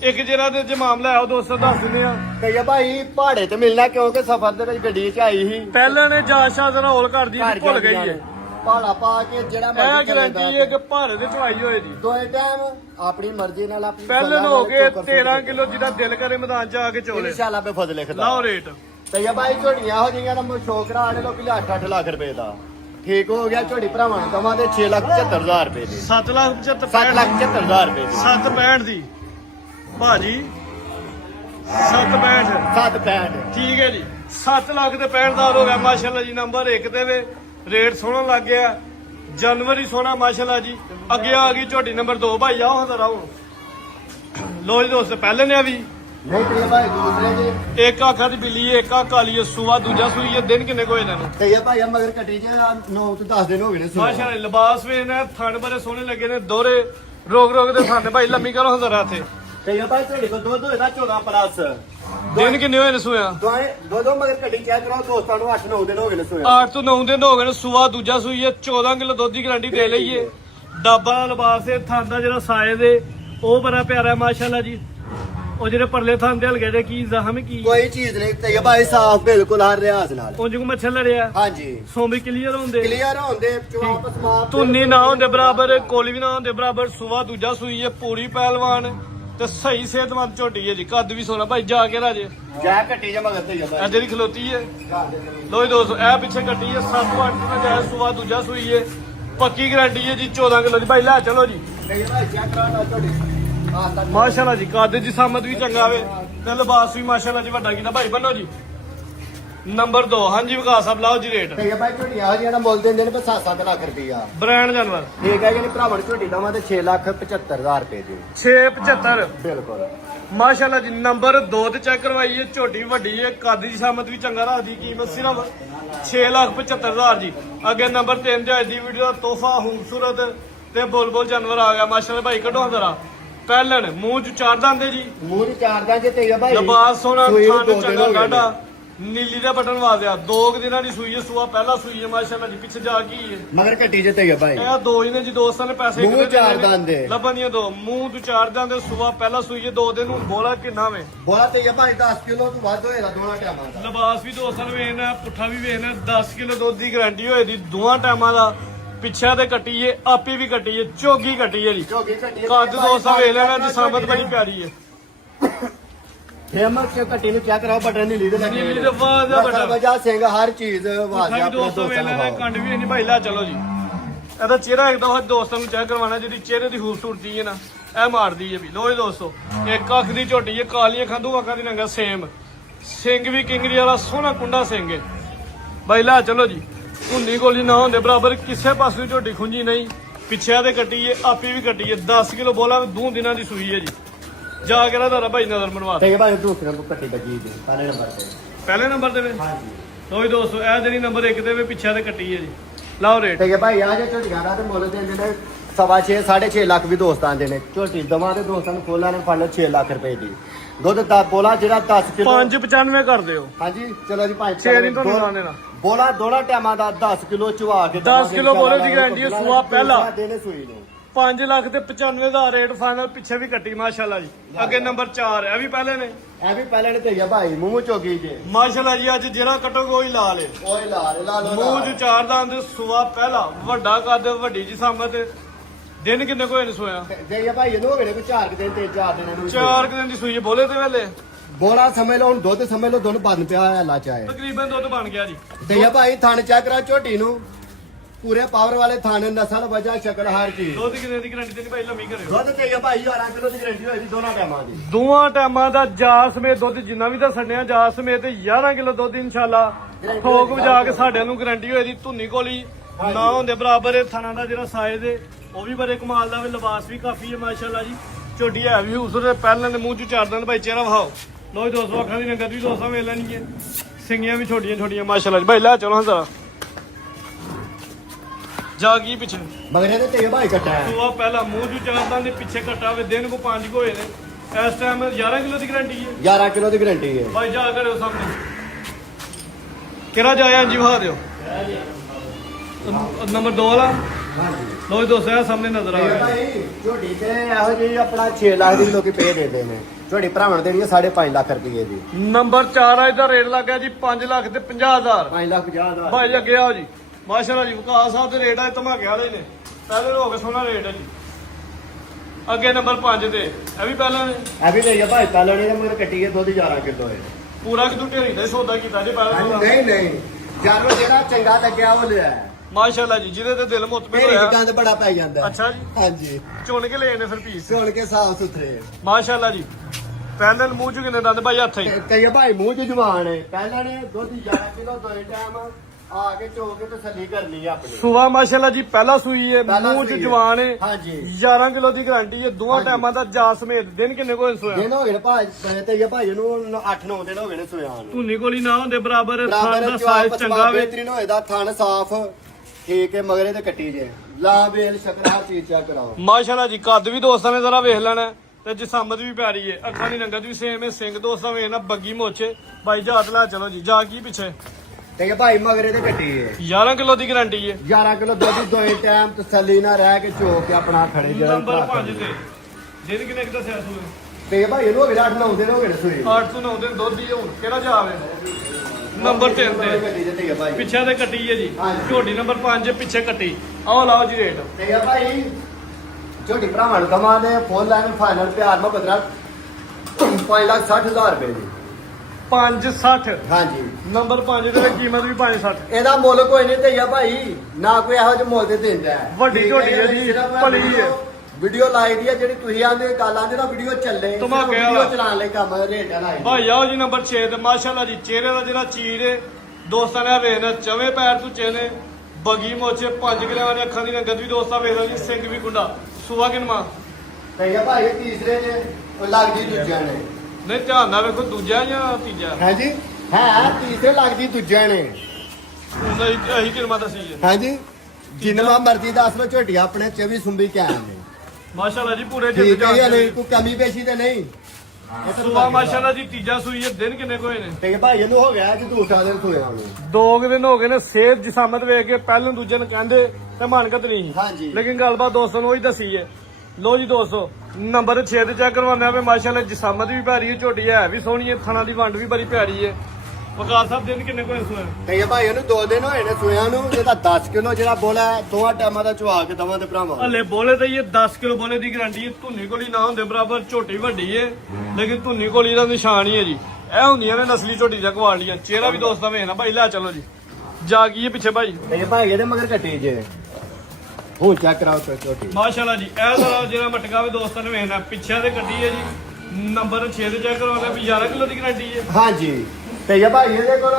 ਇੱਕ ਜਿਹੜਾ ਦੇ ਜੇ ਮਾਮਲਾ ਆਇਆ ਉਹ ਦੋਸਤੋ ਦੱਸ ਦਿੰਦੇ ਆ। ਤੇ ਭਾਈ ਪਹਾੜੇ ਤੇ ਮਿਲਣਾ ਕਿਉਂਕਿ ਸਫ਼ਰ ਦੇ ਵਿੱਚ ਗੱਡੀ 'ਚ ਆਈ ਸੀ ਪਹਿਲਾਂ ਨੇ ਜਾਸ਼ਾ ਦਾ ਰੋਲ ਕਰਦੀ ਸੀ, ਭੁੱਲ ਗਈ ਹੈ। ਪਹਾੜਾ ਪਾ ਕੇ ਜਿਹੜਾ ਇਹ ਮਰਜ਼ੀ ਗਾਰੰਟੀ ਹੈ ਕਿ ਭਾਰੇ ਦੇ ਚਵਾਈ ਹੋਏ ਜੀ। ਦੋਏ ਟਾਈਮ ਆਪਣੀ ਮਰਜ਼ੀ ਨਾਲ ਆਪਣੀ ਪਹਿਲਾਂ ਹੋ ਗਏ 13 ਕਿਲੋ, ਜਿਹਦਾ ਦਿਲ ਕਰੇ ਮੈਦਾਨ ਚ ਆ ਕੇ ਚੋਲੇ। ਇਨਸ਼ਾਅੱਲਾ ਬੇ ਫਜ਼ਲ ਲਿਖਦਾ ਲਾਓ ਰੇਟ। ਤੇ ਭਾਈ ਝੋੜੀਆਂ ਹੋ ਜੀਆਂ ਨਾ ਸ਼ੌਕਰਾ ਆਣੇ ਲੋਕੀ 8-8 ਲੱਖ ਰੁਪਏ ਦਾ ਠੀਕ ਹੋ ਗਿਆ। ਝੋੜੀ ਭਰਾਵਾਂ ਨੂੰ ਕਮਾਂ ਦੇ 6,75,000 ਰੁਪਏ ਦੀ 7,75,000 7,75,000 ਰੁਪਏ ਦੀ 765 ਦੀ ਭਾਜੀ, 765। 765 ਠੀਕ ਹੈ ਜੀ। 7 ਲੱਖ ਤੇ 65,000 ਹੋ ਗਿਆ ਮਾਸ਼ਾਅੱਲਾ ਜੀ। ਨੰਬਰ 1 ਤੇ ਵੇ ਰੇਟ ਸੋਹਣਾ ਲੱਗ ਗਿਆ। ਜਨਵਰੀ ਸੋਹਣਾ ਮਾਸ਼ਾਅੱਲਾ ਜੀ। ਅੱਗੇ ਆ ਗਈ ਝੋਟੀ ਨੰਬਰ 2। ਭਾਈ ਆਓ ਹਜ਼ਾਰ ਆਓ। ਲੋ ਜੀ ਦੋਸਤ, ਪਹਿਲੇ ਨੇ ਵੀ ਨਹੀਂ ਤੇ ਭਾਈ ਦੂਸਰੇ ਜੀ ਇੱਕ ਅੱਖਾਂ ਦੀ ਬਿੱਲੀ ਹੈ, ਇੱਕ ਅੱਖ ਕਾਲੀ ਹੈ, ਸੂਆ ਦੂਜਾ ਸੂਈ ਹੈ। ਦਿਨ ਕਿੰਨੇ ਕੋਈ ਇਹਨਾਂ ਨੂੰ? ਤੇ ਭਾਈ ਮਗਰ ਕੱਟੀ ਜੇ 9 ਤੋਂ 10 ਦਿਨ ਹੋ ਗਏ ਨੇ ਸੁਣੋ। ਮਾਸ਼ਾਅੱਲਾ ਲਿਬਾਸ ਵੇਖਣਾ, ਥਣ ਬੜੇ ਸੋਹਣੇ ਲੱਗੇ ਨੇ, ਦੋਹਰੇ ਰੋਗ ਦੇ ਥਣ। ਭਾਈ ਲੰਮੀ ਕਰੋ ਹਜ਼ਾਰਾਂ ਇੱਥੇ। ਤੇ ਭਾਈ ਤੁਹਾਡੇ ਕੋਲ ਦੁੱਧ ਹੋਏਗਾ 14 ਪਲੱਸ ਦਿਨ ਕਿੰਨੇ ਹੋਏ ਨੇ ਸੂਆ? ਦੋ ਮਗਰ ਕੱਟੀ ਚੈੱਕ ਕਰਾਓ ਦੋਸਤਾਂ ਨੂੰ 8-9 ਦਿਨ ਹੋ ਗਏ ਨੇ ਸੋਇਆ 8 ਤੋਂ 9 ਦਿਨ ਹੋ ਗਏ ਨੇ। ਸੂਆ ਦੂਜਾ ਸੂਈ ਹੈ, 14 ਕਿਲੋ ਦੁੱਧ ਦੀ ਗਾਰੰਟੀ ਦੇ ਲਈਏ। ਡਾਬਾ ਦਾ ਲਿਬਾਸ ਹੈ, ਥਣ ਦਾ ਜਿਹੜਾ ਸਾਏ ਦੇ ਉਹ ਬੜਾ ਪਿਆਰਾ ਮਾਸ਼ਾਅੱਲਾ ਜੀ। ਉਹ ਜਿਹੜੇ ਪਰਲੇ ਥਣ ਦੇ ਹਲਕੇ ਦੇ ਕੀ ਜ਼ਖਮ ਕੀ ਕੋਈ ਚੀਜ਼ ਨਹੀਂ ਤੇ ਭਾਈ ਸਾਫ ਬਿਲਕੁਲ ਹਰ ਰਿਆਜ਼ ਨਾਲ ਉਂਝ ਕੋ ਮੱਛਰ ਲੜਿਆ, ਹਾਂਜੀ ਸੋਮੀ ਕਲੀਅਰ ਹੁੰਦੇ, ਕਲੀਅਰ ਹੁੰਦੇ ਜਵਾਬ ਸਮਾਪ ਧੁੰਨੀ ਨਾ ਹੁੰਦੇ ਬਰਾਬਰ, ਕੋਲੀ ਵੀ ਨਾ ਹੁੰਦੇ ਬਰਾਬਰ। ਸੂਆ ਦੂਜਾ ਸੂਈ ਹੈ, ਪੂਰੀ ਪਹਿਲਵਾਨ ਤੇ ਸਹੀ ਸਿਹਤਮੰਦ ਝੋਟੀ ਹੈ ਜੀ। ਕੱਦ ਵੀ ਸੋਨਾ ਭਾਈ। ਜਾ ਕੇ ਰਾਜੇ ਜੈ ਕੱਟੀ ਜਾ ਮਗਰ ਤੇ ਜਾਂਦਾ ਅੱਜ ਦੀ ਖਲੋਤੀ ਹੈ। ਲੋ ਜੀ ਦੋਸਤੋ, ਇਹ ਪਿੱਛੇ ਕੱਟੀ ਹੈ 7-8 ਦਿਨ ਜਾਇ। ਸੂਆ ਦੂਜਾ ਸੂਈ ਹੈ, ਪੱਕੀ ਗਾਰੰਟੀ ਹੈ ਜੀ। 14 ਕਿਲੋ ਦੀ ਭਾਈ ਲੈ ਚਲੋ ਜੀ। ਨਹੀਂ ਭਾਈ ਚੈੱਕ ਕਰਾਓ ਤੁਹਾਡੀ ਮਾਸ਼ਾਅੱਲਾ ਜੀ। ਕੱਦ ਦੀ ਸਾਮਤ ਵੀ ਚੰਗਾ ਵੇ ਤੇ ਲਿਬਾਸ ਵੀ ਮਾਸ਼ਾਅੱਲਾ ਜੀ ਵੱਡਾ ਕੀਤਾ। ਭਾਈ ਬੰਨੋ ਜੀ। ਨੰਬਰ 2 ਹਾਂਜੀ ਵਿਕਾਸ ਸਾਹਿਬ ਲਾਓ ਜੀ ਰੇਟ ਠੀਕ ਹੈ ਭਾਈ ਝੋਟੀਆਂ ਇਹੋ ਜਿਹੀਆਂ ਦਾ ਮੁੱਲ ਦਿੰਦੇ ਨੇ 7-7 ਲੱਖ ਰੁਪਈਆ ਬ੍ਰਾਂਡ ਜਾਨਵਰ ਠੀਕ ਹੈ ਜੀ ਭਰਾਵਾਂ ਨੂੰ ਝੋਟੀ ਦਵਾਂ ਤੇ 6,75,000 ਰੁਪਏ ਦੀ 675 ਬਿਲਕੁਲ ਮਾਸ਼ਾਅੱਲਾ ਜੀ ਨੰਬਰ 2 ਤੇ ਚੈੱਕ ਕਰਵਾਈਏ ਝੋਟੀ ਵੱਡੀ ਹੈ ਕੱਦ ਦੀ ਸ਼ਾਮਤ ਵੀ ਚੰਗਾ ਰੱਖਦੀ ਕੀਮਤ ਸਿਰਫ 6,75,000 ਜੀ ਅੱਗੇ ਨੰਬਰ 3 ਤੇ ਅੱਜ ਦੀ ਵੀਡੀਓ ਦਾ ਤੋਹਫਾ ਖੂਬਸੂਰਤ ਤੇ ਬੁਲਬੁਲ ਜਾਨਵਰ ਆ ਗਿਆ ਮਾਸ਼ਾਅੱਲਾ ਭਾਈ ਕਢੋ ਅੰਦਰਾ ਪਹਿਲਣ ਮੂੰਹ ਚ ਚਾਰ ਦੰਦੇ ਜੀ ਮੂੰਹ ਦੀ ਚਾਰ ਦਾਂ ਜੇ ਤੇ ਭਾਈ ਲਬਾਸ ਸੋਹਣਾ ਸੂਈ ਨੂੰ ਥਾਣ ਦੋ ਦਿਨ ਚੰਗਾ ਹੋ ਗਏ ਗਾਢਾ ਨੀਲੀ ਦਾ ਬਟਨ ਵਾਜਿਆ 2 ਦਿਨਾਂ ਦੀ ਸੂਈ ਹੈ ਸੂਆ ਪਹਿਲਾ ਸੂਈ ਹੈ ਮਾਸ਼ਾਅੱਲਾ ਜੀ ਪਿੱਛੇ ਜਾ ਕੀ ਹੈ ਮਗਰ ਕੱਟੀ ਜੇ ਤੇ ਭਾਈ ਇਹ ਦੋ ਹੀ ਨੇ ਜੀ ਦੋਸਤਾਂ ਨੇ ਪੈਸੇ ਮੂੰਹ ਕਿਤੇ ਚਾਰ ਦੇਣੇ ਨੇ। ਦੰਦ ਏ। ਲੱਭਣੀਆਂ ਦੋ ਮੂੰਹ ਤੋਂ ਚਾਰ ਦੰਦ ਸੂਆ ਪਹਿਲਾ ਸੂਈ ਹੈ 2 ਦਿਨ ਨੂੰ ਬੋਲਾ ਕਿੰਨਾ ਵੇ ਬੋਲਾ ਤੇ ਭਾਈ 10 ਕਿਲੋ ਤੋਂ ਵੱਧ ਹੋਏਗਾ ਦੋਨਾਂ ਟਾਈਮਾਂ ਦਾ ਲਿਬਾਸ ਵੀ ਦੋਸਤਾਂ ਨੂੰ ਵੇਖਣਾ ਪੁੱਠਾ ਵੀ ਵੇਖਣਾ 10 ਕਿਲੋ ਦੁੱਧ ਦੀ ਗਾਰੰਟੀ ਹੋਏ ਦੀ ਦੋਵਾਂ ਟਾਈਮਾਂ ਦਾ ਪਿੱਛੇ ਤੇ ਕੱਟੀਏ ਆਪੀ ਵੀ ਕੱਟੀਏ ਝੋਗੀ ਕੱਟੀਏ ਜੀ ਝੋਗੀ ਕੱਟੀ ਕੱਦ ਦੋਸਤਾਂ ਵੇਖ ਲੈਣਾ ਜੀ ਸਾਬਤ ਬੜੀ ਪਿਆਰੀ ਹੈ ਫੇਮਸ ਕੱਟੀ ਨੂੰ ਚੈੱਕ ਕਰਾਓ ਬਟਨ ਨੀਲੀ ਦੇ ਲੱਗੇ ਨੀਲੀ ਦੇ ਬਾਅਦ ਦਾ ਬਟਨ ਵਜਾ ਸਿੰਘ ਹਰ ਚੀਜ਼ ਪੁੱਠਾ ਵਾਜਿਆ ਵੀ ਆਪਣੇ ਦੋਸਤਾਂ ਵੇਖ ਦੋਸਤਾਂ ਲੈਣਾ ਨੂੰ ਕੰਡ ਵੀ ਨਹੀਂ ਭਾਈ ਲਾ ਚਲੋ ਜੀ ਇਹਦਾ ਚਿਹਰਾ ਇੱਕ ਦਫਾ ਦੋਸਤਾਂ ਨੂੰ ਚੈੱਕ ਕਰਵਾਉਣਾ ਜਿਹਦੀ ਚਿਹਰੇ ਦੀ ਖੂਬਸੂਰਤੀ ਹੈ ਨਾ ਇਹ ਮਾਰਦੀ ਹੈ ਵੀ ਲੋ ਜੀ ਦੋਸਤੋ ਇੱਕ ਅੱਖ ਦੀ ਝੋਟੀ ਹੈ ਕਾਲੀਆਂ ਖਾਂਦੂ ਅੱਖਾਂ ਦੀ ਨੰਗਾ ਸੇਮ ਸਿੰਘ ਵੀ ਕਿੰਗਰੀ ਵਾਲਾ ਸੋਹਣਾ ਕੁੰਡਾ ਸਿੰਘ ਹੈ ਬਾਈ ਲਾ ਚਲੋ ਜੀ ਹੁੰਦੀ ਗੋਲੀ ਨਾ ਹੁੰਦੇ ਬਰਾਬਰ ਕਿਸੇ ਪਾਸੇ ਝੋਟੀ ਖੁੰਜੀ ਨਹੀਂ ਪਿੱਛੇ ਤੇ ਕੱਟੀ ਹੈ ਆਪੀ ਵੀ ਕੱਟੀ ਹੈ 10 ਕਿਲੋ ਬੋਲਾ 2 ਦਿਨਾਂ ਦੀ ਸੂਈ ਹੈ ਜੀ ਜਾ ਕੇ ਨਾ ਭਾਈ ਨਜ਼ਰ ਮਰਵਾ ਠੀਕ ਹੈ ਭਾਈ ਦੂਸਰੇ ਨੰਬਰ ਕੱਟੀ ਬੱਜੀ ਦੀ ਪਹਿਲੇ ਨੰਬਰ ਤੇ ਪਹਿਲੇ ਨੰਬਰ ਤੇ ਵੇ ਹਾਂਜੀ ਲੋ ਜੀ ਦੋਸਤੋ ਇਹ ਜਿਹੜੀ ਨੰਬਰ 1 ਤੇ ਵੇ ਪਿੱਛੇ ਤੇ ਕੱਟੀ ਹੈ ਜੀ ਲਾਓ ਰੇਟ ਠੀਕ ਹੈ ਭਾਈ ਆ ਜੇ ਝੋਟੀਆਂ ਦਾ ਤੇ ਮੁੱਲ ਦਿੰਦੇ ਨੇ 6.5 6.5 ਲੱਖ ਵੀ ਦੋਸਤਾਂ ਦੇ ਨੇ ਝੋਟੀ ਦਵਾਂ ਦੇ ਦੋਸਤਾਂ ਨੂੰ ਖੋਲਾਂ ਨੇ ਫੜ 6 ਲੱਖ ਰੁਪਏ ਦੀ ਦੁੱਧ ਦਾ ਬੋਲਾ ਜਿਹੜਾ 10 ਕਿਲੋ 595 ਕਰ ਦਿਓ ਹਾਂਜੀ ਚਲੋ ਜੀ 5 ਛੇ ਨਹੀਂ ਤੁਹਾਨੂੰ ਲਾਣੇ ਨਾ ਬੋਲਾ ਦੋਨਾਂ ਟਾਈਮਾਂ ਦਾ 10 ਕਿਲੋ ਚਵਾ ਕੇ 10 ਕਿਲੋ ਬੋਲੇ ਦੀ ਗਾਰੰਟੀ ਹੈ, ਸੂਆ ਪਹਿਲਾ। ਦੇਣੇ ਸੂਈ ਨੂੰ 5 ਲੱਖ ਤੇ 95 ਦਾ ਰੇਟ ਫਾਈਨਲ ਪਿੱਛੇ ਵੀ ਕੱਟੀ ਮਾਸ਼ਾਅੱਲਾ ਜੀ ਅੱਗੇ ਨੰਬਰ 4 ਇਹ ਵੀ ਪਹਿਲੇ ਨੇ ਇਹ ਵੀ ਪਹਿਲੇ ਨੇ ਤੇ ਭਾਈ ਮੂੰਹ ਚੋਗੀ ਜੇ ਮਾਸ਼ਾਅੱਲਾ ਜੀ ਅੱਜ ਜਿਹੜਾ ਕਟੋਗੇ ਉਹੀ ਲਾ ਲੇ ਓਏ ਲਾ ਲੋ ਮੂੰਹ ਚ ਚਾਰ ਦੰਦ ਸੂਆ ਪਹਿਲਾ ਵੱਡਾ ਕੱਦ ਵੱਡੀ ਜੀ ਸਾਮਤ ਦਿਨ ਕਿੰਨੇ ਕੋਈ ਨਹੀਂ ਸੋਇਆ ਜੇ ਭਾਈ ਇਹਨੂੰ ਹੋ ਗਏ ਕੋਈ 4 ਦਿਨ ਤੇ 4 ਦਿਨ ਇਹਨੂੰ 4 ਦਿਨ ਦੀ ਸੂਈ ਹੈ, ਬੋਲੇ ਤੇ ਵੇਲੇ ਬੋਲਾ ਸਮਝ ਲਓ ਹੁਣ ਦੁੱਧ ਸਮਝ ਲਓ ਦੁੱਧ ਬੰਦ ਪਿਆ ਹੋਇਆ ਲਾ ਚਾਏ ਤਕਰੀਬਨ ਦੁੱਧ ਬਣ ਗਿਆ ਜੀ ਤੇ ਭਾਈ ਥਣ ਚੈੱਕ ਕਰਾ ਝੋਟੀ ਨੂੰ ਪੂਰੇ ਪਾਵਰ ਵਾਲੇ ਥਣ ਨਸਲ ਵਜਾ ਸ਼ਕਲ ਹਰ ਚੀਜ਼ ਦੁੱਧ ਕਿੰਨੇ ਦੀ ਗਾਰੰਟੀ ਤੇ ਨਹੀਂ ਭਾਈ ਲੰਮੀ ਕਰਿਓ ਦੁੱਧ ਤੇ ਭਾਈ 11 ਕਿਲੋ ਦੀ ਗਰੰਟੀ ਹੋਈ ਸੀ ਦੋਨਾਂ ਟਾਈਮਾਂ ਦੀ ਦੋਵਾਂ ਟਾਈਮਾਂ ਦਾ ਜਾ ਸਮੇਤ ਦੁੱਧ ਜਿੰਨਾ ਵੀ ਤਾਂ ਛੱਡਿਆ ਜਾ ਸਮੇਤ 11 ਕਿਲੋ ਦੁੱਧ ਇਨਸ਼ਾਅੱਲਾ ਠੋਕ ਵਜਾ ਕੇ ਸਾਡੇ ਨੂੰ ਗਾਰੰਟੀ ਹੋਈ ਦੀ ਧੁੰਨੀ ਕੋਲੀ ਨਾ ਹੁੰਦੇ ਬਰਾਬਰ ਇਹ ਥਣਾ ਦਾ ਜਿਹੜਾ ਸਾਈਜ਼ ਦੇ ਉਹ ਵੀ ਬੜੇ ਕਮਾਲ ਦਾ ਵੇ ਲਿਬਾਸ ਵੀ ਕਾਫੀ ਹੈ ਮਾਸ਼ਾਅੱਲਾ ਜੀ ਝੋਟੀ ਹੈ ਵੀ ਉਸਦੇ ਪਹਿਲਾਂ ਦੇ ਮੂੰਹ ਚ ਚਾਰ ਦਿਨ ਭਾਈ ਚਿਹਰਾ ਵਹਾਓ ਲੋ ਜੀ ਦੋਸਤੋ ਅੱਖਾਂ ਦੀ ਨੰਗਤ ਵੀ ਦੋਸਤਾਂ ਵੇਖ ਲੈਣੀ ਹੈ ਸਿੰਗੀਆਂ ਵੀ ਛੋਟੀਆਂ ਛੋਟੀਆਂ ਮਾਸ਼ਾਅੱਲਾ ਜੀ ਭਾਈ ਲੈ ਚਲੋ ਹਾਂ ਜਾ ਗਈ ਪਿੱਛੇ ਮਗਰ ਇਹਦੇ ਤੇ ਭਾਈ ਕੱਟਾ ਹੈ ਸੂਆ ਪਹਿਲਾਂ ਮੂੰਹ ਚ ਚਾਰ ਦਿਨ ਦੇ ਪਿੱਛੇ ਕੱਟਾ ਵੇ ਦਿਨ ਕੋ 5 ਹੋਏ ਨੇ ਇਸ ਟਾਈਮ 11 ਕਿਲੋ ਦੀ ਗਾਰੰਟੀ ਹੈ 11 ਕਿਲੋ ਦੀ ਗਰੰਟੀ ਹੈ ਭਾਈ ਜਾ ਕਰਿਓ ਸਾਹਮਣੇ ਕਿਹੜਾ ਜਾਇਆ ਜੀ ਵਹਾ ਦਿਓ ਨੰਬਰ 2 ਵਾਲਾ ਹਾਂਜੀ ਲੋ ਜੀ ਦੋਸਤੋ ਇਹ ਸਾਹਮਣੇ ਨਜ਼ਰ ਆ ਰਿਹਾ ਭਾਈ ਝੋਟੀ ਤੇ ਇਹੋ ਜਿਹੀ ਆਪਣਾ 6 ਲੱਖ ਦੀ ਲੋਕੀ ਪੇ ਦਿੰਦੇ ਨੇ ਝੋਟੀ ਭਰਾਵਾਂ ਦੇਣੀ ਹੈ 5.5 ਲੱਖ ਰੁਪਏ ਦੀ ਨੰਬਰ 4 ਆ ਇਹਦਾ ਰੇਟ ਲੱਗ ਗਿਆ ਜੀ 5 ਲੱਖ ਤੇ 50,000 5 ਲੱਖ 50,000 ਭਾਈ ਅੱਗੇ ਆਓ ਜੀ ਮਾਸ਼ਾਅੱਲਾ ਜੀ ਵਿਕਾਸ ਸਾਹਿਬ ਦੇ ਰੇਟ ਆ ਧਮਾਕੇ ਵਾਲੇ ਨੇ ਪਹਿਲੇ ਹੋ ਕੇ ਸੋਹਣਾ ਰੇਟ ਹੈ ਜੀ ਅੱਗੇ ਨੰਬਰ 5 ਤੇ ਇਹ ਵੀ ਪਹਿਲਾਂ ਨੇ ਇਹ ਵੀ ਤੇ ਭਾਈ ਪਹਿਲਾਂ ਨੇ ਮਗਰ ਕੱਟੀ ਹੈ ਦੁੱਧ 11 ਕਿਲੋ ਹੈ ਪੂਰਾ ਕਿਦੋਂ ਢੇਰੀ ਦਾ ਹੀ ਸੌਦਾ ਕੀਤਾ ਜੀ ਪਹਿਲਾਂ ਨਹੀਂ ਜਾਨਵਰ ਜਿਹੜਾ ਚੰਗਾ ਲੱਗਿਆ ਉਹ ਲਿਆ ਮਾਸ਼ਾਅੱਲਾ ਜੀ ਜਿਹਦੇ ਤੇ ਦਿਲ ਮੁਤਮਿਨ ਮੇਰੀ ਹੋਇਆ ਗੰਦ ਬੜਾ ਪੈ ਜਾਂਦਾ ਅੱਛਾ ਜੀ ਹਾਂਜੀ ਚੁਣ ਕੇ ਲਏ ਨੇ ਫਿਰ ਪੀਸ ਸੁਣ ਕੇ ਸਾਫ ਸੁਥਰੇ ਮਾਸ਼ਾਅੱਲਾ ਜੀ ਪਹਿਲਾਂ ਮੂੰਹ ਚ ਕਿੰਨੇ ਦੰਦ ਭਾਈ ਹੱਥ ਹੀ ਕਈ ਭਾਈ ਮੂੰਹ ਚ ਜਵਾਨ ਹੈ ਪਹਿਲਾਂ ਨੇ ਦੁੱਧ 11 ਕਿਲੋ ਦੋਏ ਟਾਈਮ ਆ ਕੇ ਚੋ ਕੇ ਤਸੱਲੀ ਕਰਨੀ ਹੈ ਆਪਣੀ ਸੁਵਾ ਮਾਸ਼ਾਅੱਲਾ ਜੀ ਪਹਿਲਾ ਸੂਈ ਹੈ ਪਹਿਲਾ ਮੂੰਹ ਚ ਸੂਈ ਹੈ। ਜਵਾਨ ਹੈ ਹਾਂਜੀ 11 ਕਿਲੋ ਦੀ ਗਾਰੰਟੀ ਹੈ ਦੋਵਾਂ ਹਾਂਜੀ। ਟਾਈਮਾਂ ਦਾ ਜਾ ਸਮੇਤ ਦਿਨ ਕਿੰਨੇ ਕੋਈ ਸੋਇਆ ਦਿਨ ਹੋ ਗਏ ਨੇ ਭਾਈ ਤੇ ਇਹ ਭਾਈ ਨੂੰ 8-9 ਦਿਨ ਹੋ ਗਏ ਨੇ ਸੁਆਨ ਨੂੰ ਧੁੰਨੀ ਕੋਲੀ ਨਾ ਹੁੰਦੇ ਬਰਾਬਰ ਥਣ ਬਰਾਬਰ ਦਾ ਸਾਈਜ਼ ਚੰਗਾ ਵੇ ਬਿਹਤਰੀਨ ਹੋਏਦਾ ਥਣ ਸਾਫ ਠੀਕ ਹੈ ਮਗਰੇ ਤੇ ਕੱਟੀ ਜੇ ਲਾ ਵੇਲ ਸ਼ਕਰ ਹਰ ਚੀਜ਼ ਚੈੱਕ ਕਰਾਓ ਮਾਸ਼ਾਅੱਲਾ ਜੀ ਕੱਦ ਵੀ ਦੋਸਤਾਂ ਨੇ ਜ਼ਰਾ ਵੇਖ ਲੈਣਾ ਹੈ ਤੇ ਜਿਸਮਤ ਵੀ ਪਿਆਰੀ ਹੈ ਅੱਖਾਂ ਦੀ ਰੰਗਤ ਵੀ ਸੇਮ ਹੈ ਸਿੰਘ ਦੋਸਤਾਂ ਵੇਖਣਾ ਬੱਗੀ ਮੋਚੇ ਭਾਈ ਜਹਾਜ਼ ਲੈ ਚਲੋ ਜੀ ਜਾ ਕੀ ਪਿੱਛੇ ਤੇ ਇਹ ਭਾਈ ਮਗਰੇ ਤੇ ਕੱਟੀ ਹੈ 11 ਕਿਲੋ ਦੀ ਗਾਰੰਟੀ ਹੈ 11 ਕਿਲੋ ਦੁੱਧ ਦੋਏ ਟਾਈਮ ਤਸੱਲੀ ਨਾਲ ਰਹਿ ਕੇ ਚੋ ਕੇ ਆਪਣਾ ਖੜੇ ਜਿਹੜਾ ਨੰਬਰ 5 ਤੇ ਦਿਨ ਕਿੰਨੇ ਕਿ ਦੱਸਿਆ ਸੂਏ ਤੇ ਭਾਈ ਇਹਨੂੰ ਹੋ ਗਏ 8-9 ਦਿਨ ਹੋ ਗਏ ਨੇ ਸੂਈ 8 ਤੋਂ 9 ਦਿਨ ਦੁੱਧ ਹੀ ਹੁਣ ਕਿਹੜਾ ਜਾਵੇ ਨੰਬਰ 3 ਤੇ ਕੱਟੀ ਦਿੱਤੀ ਹੈ ਭਾਈ ਪਿੱਛੇ ਤੇ ਕੱਟੀ ਹੈ ਜੀ ਹਾਂਜੀ। ਝੋਟੀ ਨੰਬਰ 5 ਪਿੱਛੇ ਕੱਟੀ ਆਓ ਲਾਓ ਜੀ ਰੇਟ ਤੇ ਇਹ ਭਾਈ ਝੋਟੀ ਭਰਾਵਾਂ ਨੂੰ ਕਮਾ ਦੇ ਫੁੱਲ ਲਾਈਨ ਫਾਈਨਲ ਪਿਆਰ ਮਾ ਬਦਰਾ 5,60,000 ਰੁਪਏ ਦੀ 560 ਹਾਂਜੀ ਨੰਬਰ 5 ਦੇ ਵਿੱਚ ਕੀਮਤ ਵੀ 560 ਇਹਦਾ ਮੁੱਲ ਕੋਈ ਨਹੀਂ ਤੇ ਭਾਈ ਨਾ ਕੋਈ ਇਹੋ ਜਿਹਾ ਮੁੱਲ ਤੇ ਦਿੰਦਾ ਹੈ। ਵੱਡੀ ਠੀਕ ਝੋਟੀ ਹੈ ਜੀ, ਜੀ, ਸਿਰਫ ਭਲੀ ਹੈ। ਵੀਡੀਓ ਲਾਈ ਦੀ ਆ ਜਿਹੜੀ ਤੁਸੀਂ ਆਂਦੇ ਗੱਲ ਆਂਦੇ ਨਾ ਵੀਡੀਓ ਚੱਲੇ ਧਮਾਕੇ ਵਾਲਾ। ਵੀਡੀਓ ਚਲਾਉਣ ਲਈ ਕੰਮ ਰੇਟ ਲਾਈ ਭਾਈ ਆਓ ਜੀ ਨੰਬਰ 6 ਤੇ ਮਾਸ਼ਾਅੱਲਾ ਜੀ ਚਿਹਰੇ ਦਾ ਜਿਹੜਾ ਚੀਰ ਹੈ ਦੋਸਤਾਂ ਨੇ ਵੇਖਣਾ ਚਵੇਂ ਪੈਰ ਤੋਂ ਚੇਨੇ ਬਗੀ ਮੋਚੇ 5 ਕਿਲਿਆਂ ਦੀਆਂ ਅੱਖਾਂ ਦੀ ਰੰਗਤ ਵੀ ਦੋਸਤਾਂ ਵੇਖ ਲਓ ਜੀ ਸਿੰਘ ਵੀ ਗੁੰਡਾ ਸੂਆ ਕਿਨਮਾ ਤੇ ਇਹ ਭਾਈ ਤੀਸਰੇ ਨੇ ਉਹ ਲੱਗਦੀ ਦੂਜਿਆਂ ਨੇ ਨਹੀਂ ਧਿਆਨ ਨਾਲ ਵੇਖੋ ਦੂਜਾ ਜਾਂ ਤੀਜਾ ਹਾਂਜੀ ਹੈ ਤੀਸਰੇ ਲੱਗਦੀ ਦੂਜਿਆਂ ਨੇ ਨਹੀਂ ਇਹੀ ਕਿਨਮਾ ਦੱਸੀ ਹੈ ਹਾਂਜੀ ਜਿੰਨਾ ਮਰਜ਼ੀ ਦੱਸ ਲਓ ਝੋਟੀ ਆਪਣੇ 24 ਸੁੰਬੀ ਕਾਇਮ ਨੇ ਮਾਸ਼ਾਅੱਲਾ ਜੀ ਪੂਰੇ ਠੀਕ ਜਿੱਦ ਹੈ ਜਾਨ ਨਹੀਂ ਕੋਈ ਕਮੀ ਪੇਸ਼ੀ ਤੇ ਨਹੀਂ ਸੂਆ ਮਾਸ਼ਾਅੱਲਾ ਜੀ ਤੀਜਾ ਸੂਈ ਹੈ ਦਿਨ ਕਿੰਨੇ ਕੋਏ ਨੇ ਤੇ ਭਾਈ ਇਹਨੂੰ ਹੋ ਗਿਆ ਜੀ ਦੂਸਰਾ ਦਿਨ ਸੋਇਆ ਉਹਨੂੰ 2 ਦਿਨ ਹੋ ਗਏ ਨੇ ਸਿਹਤ ਜਿਸਾਮਤ ਵੇਖ ਕੇ ਪਹਿਲੇ ਦੂਜੇ ਨੂੰ ਕਹਿੰਦੇ ਤੇ ਮਾਨਕਤ ਨਹੀਂ ਹਾਂਜੀ। ਲੇਕਿਨ ਗੱਲਬਾਤ ਦੋਸਤਾਂ ਨੂੰ ਉਹੀ ਦੱਸੀ ਹੈ ਲੋ ਜੀ ਦੋਸਤੋ ਨੰਬਰ 6 ਤੇ ਚੈੱਕ ਕਰਵਾਉਂਦੇ ਆ ਮਾਸ਼ਾਅੱਲਾ ਜਿਸਾਮਤ ਵੀ ਪਿਆਰੀ ਹੈ ਝੋਟੀ ਹੈ ਵੀ ਸੋਹਣੀ ਹੈ ਥਣਾ ਦੀ ਵੰਡ ਵੀ ਬੜੀ ਪਿਆਰੀ ਹੈ ਵਕਾਰ ਸਾਹਿਬ ਦਿਨ ਕਿੰਨੇ ਕੋਏ ਸੂਆ ਤੇ ਇਹ ਭਾਈ ਇਹਨੂੰ 2 ਦਿਨ ਹੋਏ ਨੇ ਸੋਇਆ ਨੂੰ ਇਹਦਾ 10 ਕਿਲੋ ਜਿਹੜਾ ਬੋਲਾ ਹੈ, ਦੋਹਾਂ ਟਾਈਮਾਂ ਦਾ ਚਵਾ ਕੇ ਦਵਾਂ ਤੇ ਭਰਾਵਾਂ ਹਲੇ ਬੋਲੇ ਤੇ ਇਹ 10 ਕਿਲੋ ਬੋਲੇ ਦੀ ਗਾਰੰਟੀ ਹੈ ਧੁੰਨੀ ਕੋਲੀ ਨਾ ਹੁੰਦੇ ਬਰਾਬਰ ਝੋਟੀ ਵੱਡੀ ਹੈ ਲੇਕਿਨ ਧੁੰਨੀ ਕੋਲੀ ਦਾ ਨਿਸ਼ਾਨ ਹੀ ਹੈ ਜੀ ਇਹ ਹੁੰਦੀਆਂ ਨੇ ਨਸਲੀ ਝੋਟੀ ਜਾਂ ਕੁਆਲੀਆਂ ਚਿਹਰਾ ਵੀ ਦੋਸਤਾਂ ਵੇਖਣਾ ਭਾਈ ਲੈ ਚਲੋ ਜੀ ਜਾ ਗਈ ਹੈ ਪਿੱਛੇ ਭਾਈ ਤੇ ਇਹ ਭਾਈ ਇਹਦੇ ਮਗਰ ਕੱਟੀ ਜੇ ਹੁਣ ਚੈੱਕ ਕਰਾਓ ਤੇ ਝੋਟੀ ਮਾਸ਼ਾਅੱਲਾ ਜੀ ਇਹ ਸਾਰਾ ਜਿਹੜਾ ਮਟਕਾ ਵੀ ਦੋਸਤਾਂ ਨੇ ਵੇਖਣਾ ਪਿੱਛੇ ਤੇ ਕੱਢੀ ਹੈ ਜੀ ਨੰਬਰ 6 ਤੇ ਚੈੱਕ ਕਰਵਾਉਣਾ ਵੀ 11 ਕਿਲੋ ਦੀ ਗਾਰੰਟੀ ਹੈ ਹਾਂਜੀ ਤੇ ਇਹ ਭਾਈ ਇਹਦੇ ਕੋਲ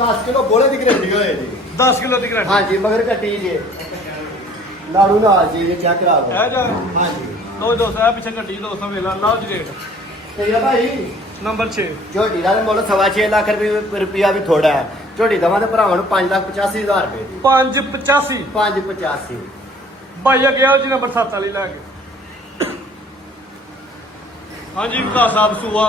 10 ਕਿਲੋ ਬੋਲੇ ਦੀ ਗਰੰਟੀ ਹੋਏ ਜੀ 10 ਕਿਲੋ ਦੀ ਗਾਰੰਟੀ ਹਾਂਜੀ ਮਗਰ ਕੱਟੀ ਜੇ ਲਾੜੂ ਨਾਲ ਜੀ ਇਹ ਚੈੱਕ ਕਰਾ ਦਿਓ ਇਹ ਜਾ ਹਾਂਜੀ ਲੋ ਦੋਸਤ ਇਹ ਪਿੱਛੇ ਕੱਢੀ ਦੋਸਤਾਂ ਵੇਖ ਲਾ ਲਾਓ ਜੀ ਰੇਟ ਤੇ ਇਹ ਭਾਈ ਨੰਬਰ 6 ਝੋਟੀ ਦਾ ਮੁੱਲ 6.5 ਲੱਖ ਰੁਪਇਆ ਵੀ ਥੋੜਾ ਹੈ ਝੋਟੀ ਦਵਾਂ ਦੇ ਭਰਾਵਾਂ ਨੂੰ 5,85,000 ਰੁਪਏ ਦੀ 585 5,85 ਭਾਈ ਅੱਗੇ ਆਓ ਜੀ ਨੰਬਰ 7 ਵਾਲੀ ਲੈ ਕੇ ਹਾਂਜੀ ਵਿਕਾਸ ਸਾਹਿਬ ਸੂਆ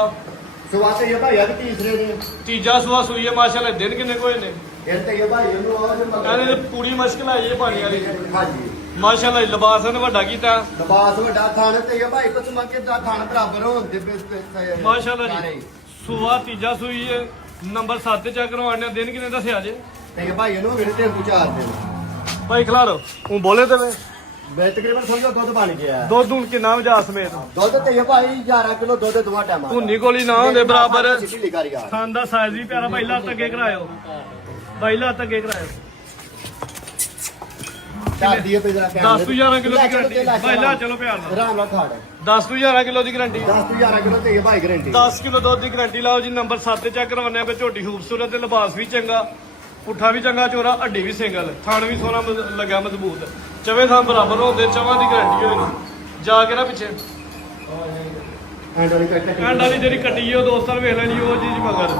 ਸੁਆ ਤੇ ਇਹ ਭਾਈ ਅੱਜ ਤੀਸਰੇ ਨੇ ਤੀਜਾ ਸੂਆ ਸੂਈ ਹੈ ਮਾਸ਼ਾਅੱਲਾ ਦਿਨ ਕਿੰਨੇ ਕੋਏ ਨੇ ਫਿਰ ਤੇ ਇਹ ਭਾਈ ਇਹਨੂੰ ਆਵਾਜ਼ ਕਹਿੰਦੇ ਤੇ ਪੂਰੀ ਮੁਸ਼ਕਿਲ ਆਈ ਹੈ ਪਾਣੀ ਵਾਲੀ ਹਾਂਜੀ ਮਾਸ਼ਾਅੱਲਾ ਲਿਬਾਸ ਨੇ ਵੱਡਾ ਕੀਤਾ ਲਬਾਸ ਵੱਡਾ ਥਾਣ ਤੇ ਇਹ ਭਾਈ ਕੁਛ ਮੰਗੇ ਦਾ ਥਾਣ ਬਰਾਬਰ ਹੋਣ ਦੇ ਮਾਸ਼ਾਅੱਲਾ ਜੀ ਸੂਆ ਤੀਜਾ ਸੂਈ ਹੈ ਨੰਬਰ 7 ਤੇ ਚੈੱਕ ਕਰਵਾਉਣੇ ਦਿਨ ਕਿੰਨੇ ਦੱਸਿਆ ਜੇ ਤੇ ਇਹ ਭਾਈ ਇਹਨੂੰ ਮੇਰੇ ਤੇ ਚਾਰ ਦੇ ਭਾਈ ਖਿਲਾਰੋ ਉਹ ਬੋਲੇ ਤੇ ਵੇ ਮੈਂ ਤਕਰੀਬਨ ਸਮਝੋ ਦੁੱਧ ਬਣ ਗਿਆ ਦੁੱਧ ਹੁਣ ਕਿੰਨਾ ਵਜਾ ਸਮੇਤ ਦੁੱਧ ਤੇ ਇਹ ਭਾਈ 11 ਕਿਲੋ ਦੁੱਧ ਦੋਵਾਂ ਟਾਈਮਾਂ ਧੁੰਨੀ ਕੋਲੀ ਨਾ ਹੁੰਦੇ ਬਰਾਬਰ ਸਿੱਧੀ ਲਿਖਾਰੀ ਆ ਖਾਨ ਦਾ ਸਾਈਜ਼ ਵੀ ਪਿਆਰਾ ਭਾਈ ਲੱਤ ਅੱਗੇ ਕਰਾਇਓ ਭਾਈ ਲੱਤ ਅੱਗੇ ਕਰਾਇਓ ਚਾਰ ਦੀ ਪੇ ਜਰਾ 10 ਤੋਂ 11 ਕਿਲੋ ਦੀ ਗਾਰੰਟੀ ਭਾਈ ਲਾ ਚਲੋ ਪਿਆਰ ਨਾਲ ਆਰਾਮ ਨਾਲ ਖਾੜ 10 ਤੋਂ 11 ਕਿਲੋ ਦੀ ਗਾਰੰਟੀ 10 ਤੋਂ 11 ਕਿਲੋ ਤੇ ਇਹ ਭਾਈ ਗਰੰਟੀ 10 ਕਿਲੋ ਦੁੱਧ ਦੀ ਗਾਰੰਟੀ ਲਾਓ ਜੀ ਨੰਬਰ 7 ਤੇ ਚੈੱਕ ਕਰਵਾਉਂਦੇ ਆ ਵੀ ਝੋਟੀ ਖੂਬਸੂਰਤ ਤੇ ਲਿਬਾਸ ਵੀ ਚੰਗਾ ਪੁੱਠਾ ਵੀ ਚੰਗਾ ਚੋਰਾ ਅੱਡੀ ਵੀ ਸਿੰਗਲ ਥਣ ਵੀ ਸੋਹਣਾ ਲੱਗਿਆ ਮਜ਼ਬੂਤ ਚਵੇਂ ਥਾਂ ਬਰਾਬਰ ਹੁੰਦੇ ਚਵਾਂ ਦੀ ਗਾਰੰਟੀ ਹੋਏ ਨੂੰ ਜਾ ਕੇ ਨਾ ਪਿੱਛੇ ਐਂਡ ਵਾਲੀ ਕੱਟ ਕਾਂਡਾ ਦੀ ਜਿਹੜੀ ਕੱਟੀ ਉਹ ਦੋਸਤਾਂ ਨੂੰ ਵੇਖ ਲੈਣੀ ਉਹ ਚੀਜ਼ ਮਗਰ